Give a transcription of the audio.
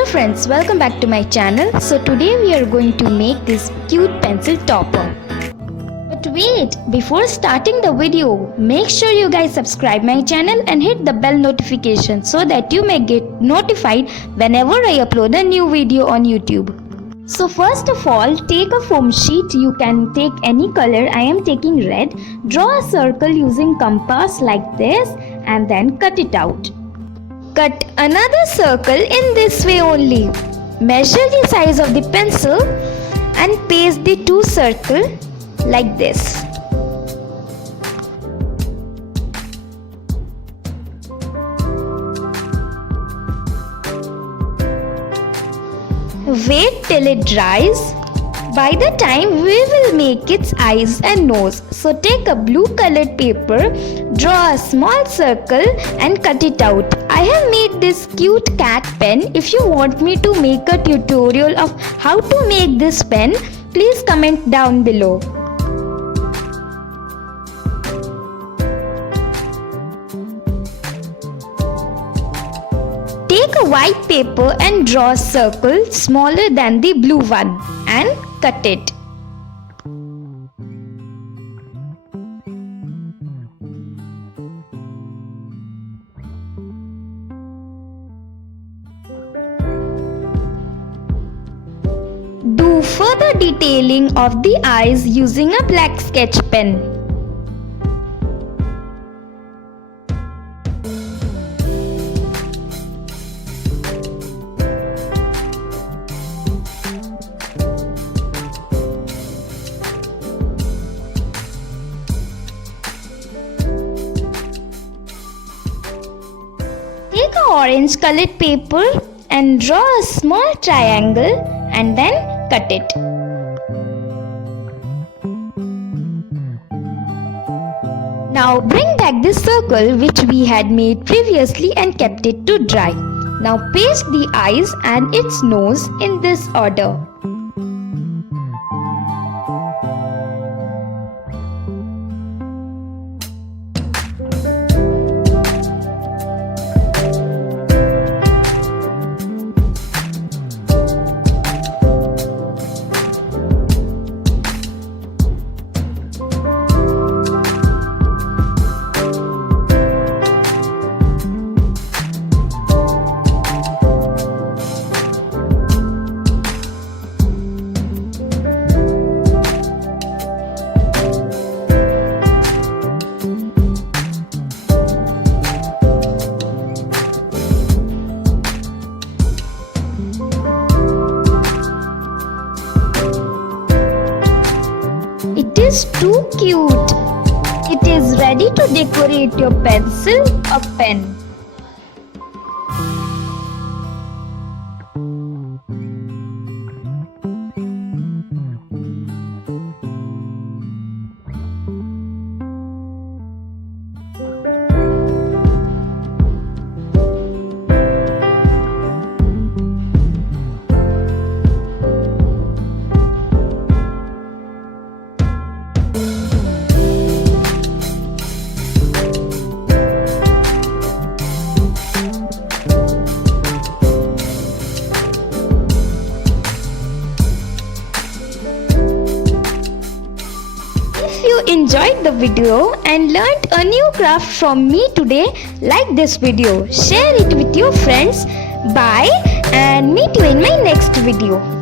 Hello friends, welcome back to my channel. So today we are going to make this cute pencil topper. But wait, before starting the video, make sure you guys subscribe my channel and hit the bell notification so that you may get notified whenever I upload a new video on YouTube. So first of all, take a foam sheet. You can take any color. I am taking red. Draw a circle using compass like this and then cut it out. Cut another circle in this way only. Measure the size of the pencil and paste the two circles like this. Wait till it dries. By the time we will make its eyes and nose. So take a blue colored paper, draw a small circle and cut it out. I have made this cute cat pen. If you want me to make a tutorial of how to make this pen, please comment down below. Take a white paper and draw a circle smaller than the blue one and cut it. Do further detailing of the eyes using a black sketch pen. Take an orange colored paper and draw a small triangle and then cut it. Now bring back the circle which we had made previously and kept it to dry. Now paste the eyes and its nose in this order. It is too cute. It is ready to decorate your pencil or pen. If you enjoyed the video and learned a new craft from me today, like this video, share it with your friends. Bye and meet you in my next video.